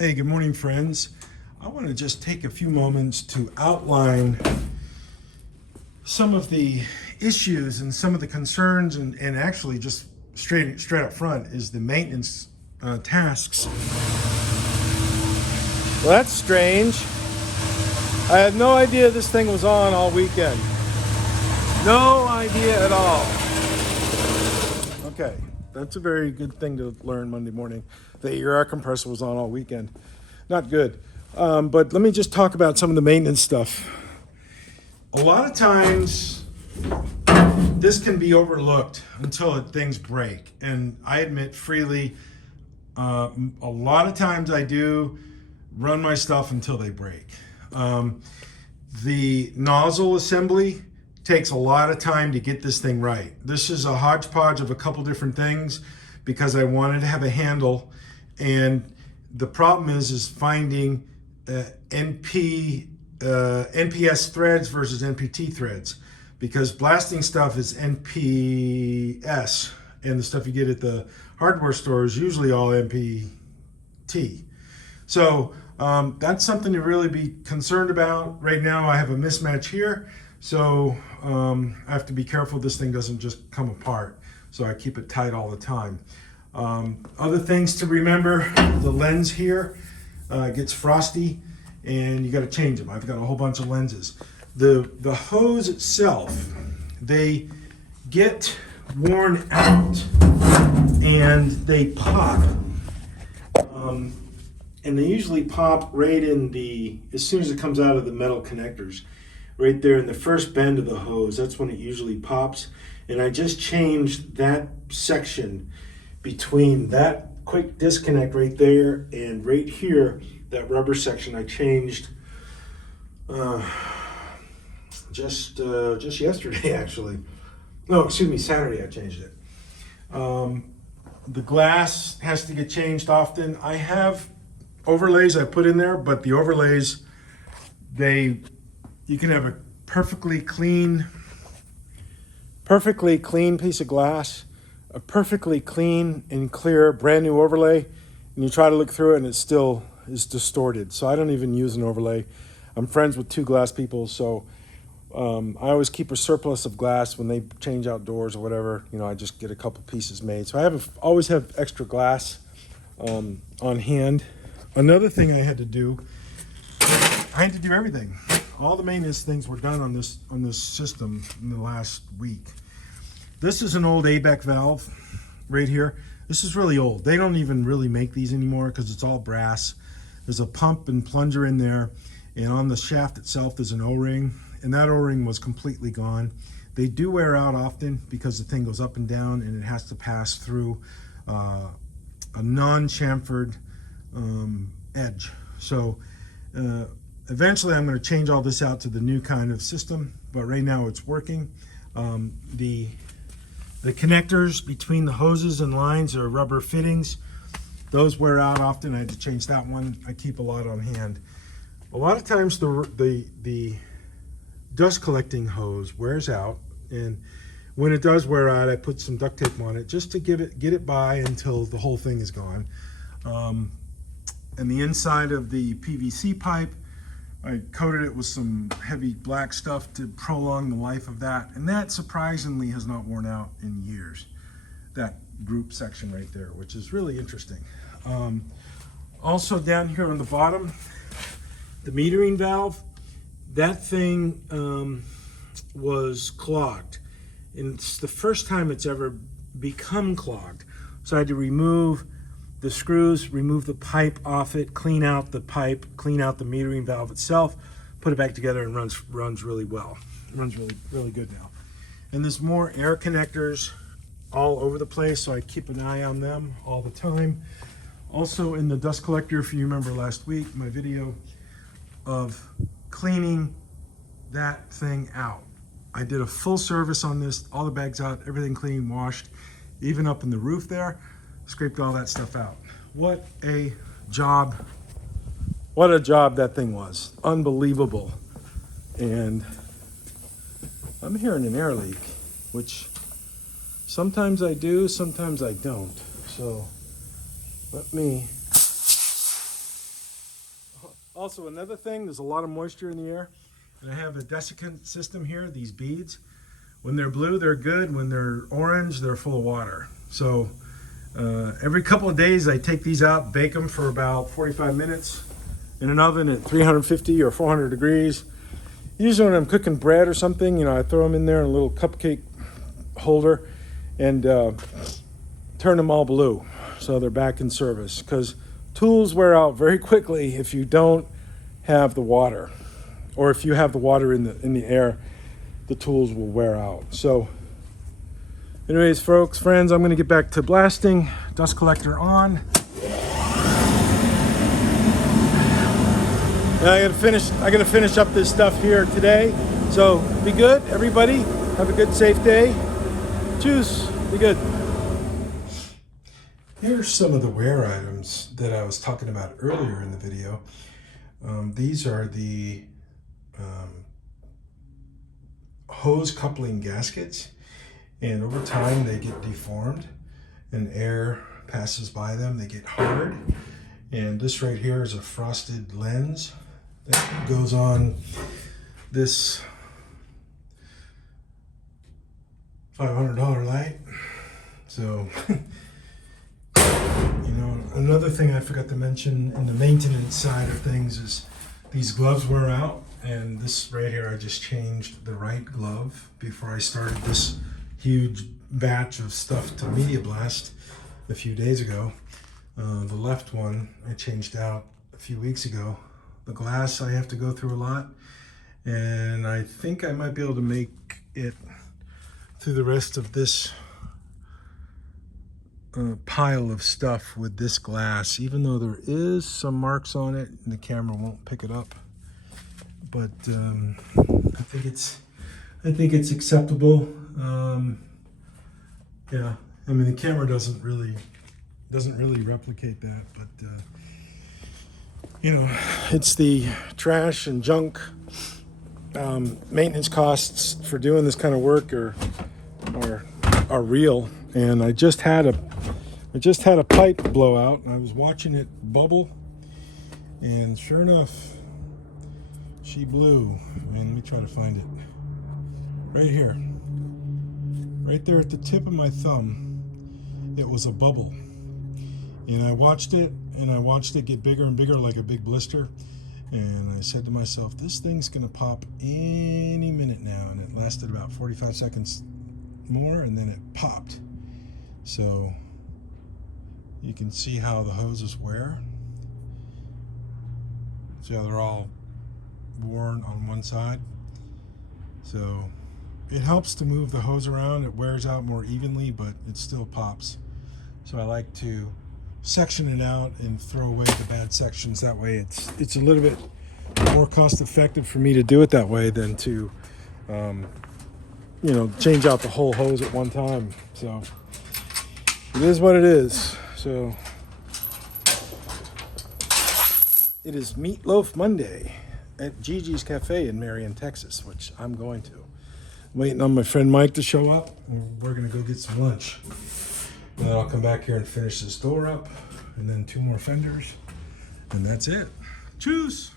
Hey, good morning, friends. I want to just take a few moments to outline some of the issues and some of the concerns, and actually just straight up front is the maintenance tasks. Well, that's strange. I had no idea this thing was on all weekend. No idea at all. Okay, that's a very good thing to learn Monday morning, that your air compressor was on all weekend. Not good. But let me just talk about some of the maintenance stuff. A lot of times, this can be overlooked until things break. And I admit freely, a lot of times I do run my stuff until they break. The nozzle assembly takes a lot of time to get this thing right. This is a hodgepodge of a couple different things because I wanted to have a handle, and the problem is finding NPS threads versus NPT threads, because blasting stuff is NPS and the stuff you get at the hardware store is usually all NPT. So that's something to really be concerned about. Right now I have a mismatch here, so I have to be careful this thing doesn't just come apart. So I keep it tight all the time. Other things to remember, the lens here gets frosty and you got to change them. I've got a whole bunch of lenses. The hose itself, they get worn out and they pop. And they usually pop right in as soon as it comes out of the metal connectors. Right there in the first bend of the hose, that's when it usually pops. And I just changed that section between that quick disconnect right there and right here, that rubber section. I changed just yesterday, actually. No, excuse me, Saturday I changed it. The glass has to get changed often. I have overlays I put in there, but the overlays, you can have a perfectly clean piece of glass, a perfectly clean and clear brand new overlay, and you try to look through it and it still is distorted. So I don't even use an overlay. I'm friends with two glass people, so I always keep a surplus of glass when they change out doors or whatever. I just get a couple pieces made. So I always have extra glass on hand. Another thing I had to do everything. All the maintenance things were done on this system in the last week. This is an old ABEC valve right here. This is really old. They don't even really make these anymore because it's all brass. There's a pump and plunger in there, and on the shaft itself there's an O-ring, and that O-ring was completely gone. They do wear out often because the thing goes up and down and it has to pass through a non-chamfered edge. So eventually I'm going to change all this out to the new kind of system, but right now it's working. The connectors between the hoses and lines are rubber fittings. Those wear out often. I had to change that one. I keep a lot on hand. A lot of times the dust collecting hose wears out, and when it does wear out, I put some duct tape on it just to get it by until the whole thing is gone. And the inside of the PVC pipe, I coated it with some heavy black stuff to prolong the life of that, and that surprisingly has not worn out in years. That group section right there, which is really interesting. Also down here on the bottom, the metering valve, that thing was clogged, and it's the first time it's ever become clogged. So I had to remove the screws, remove the pipe off it, clean out the pipe, clean out the metering valve itself, put it back together, and runs really well. It runs really good now. And there's more air connectors all over the place, so I keep an eye on them all the time. Also in the dust collector, if you remember last week, my video of cleaning that thing out. I did a full service on this, all the bags out, everything clean, washed, even up in the roof there. Scraped all that stuff out. What a job that thing was. Unbelievable. And I'm hearing an air leak, which sometimes I do, sometimes I don't. So let me Also, another thing, there's a lot of moisture in the air. And I have a desiccant system here, these beads. When they're blue, they're good. When they're orange, they're full of water. So every couple of days, I take these out, bake them for about 45 minutes in an oven at 350 or 400 degrees. Usually when I'm cooking bread or something, you know, I throw them in there in a little cupcake holder and turn them all blue so they're back in service, because tools wear out very quickly if you don't have the water, or if you have the water in the air, the tools will wear out. So anyways, folks, friends, I'm going to get back to blasting. Dust collector on. And I gotta finish up this stuff here today. So be good, everybody. Have a good, safe day. Cheers. Be good. Here's some of the wear items that I was talking about earlier in the video. These are the hose coupling gaskets, and over time they get deformed and air passes by them. They get hard. And this right here is a frosted lens that goes on this $500 light. So, you know, another thing I forgot to mention in the maintenance side of things is these gloves wear out, and this right here, I just changed the right glove before I started this huge batch of stuff to Media Blast a few days ago. The left one I changed out a few weeks ago. The glass I have to go through a lot, and I think I might be able to make it through the rest of this pile of stuff with this glass, even though there is some marks on it and the camera won't pick it up. But I think it's acceptable. Yeah, I mean, the camera doesn't really replicate that, but you know, it's the trash and junk maintenance costs for doing this kind of work are real. And I just had a pipe blowout, and I was watching it bubble, and sure enough, she blew. I mean, let me try to find it. Right here, right there at the tip of my thumb, it was a bubble. And I watched it get bigger and bigger like a big blister. And I said to myself, this thing's gonna pop any minute now. And it lasted about 45 seconds more, and then it popped. So you can see how the hoses wear. See how they're all worn on one side. So it helps to move the hose around. It wears out more evenly, but it still pops. So I like to section it out and throw away the bad sections. That way it's a little bit more cost effective for me to do it that way than to you know, change out the whole hose at one time. So it is what it is. So it is Meatloaf Monday at Gigi's Cafe in Marion, Texas, which I'm going to. Waiting on my friend Mike to show up, and we're gonna go get some lunch. And then I'll come back here and finish this door up, and then 2 more fenders, and that's it. Cheers!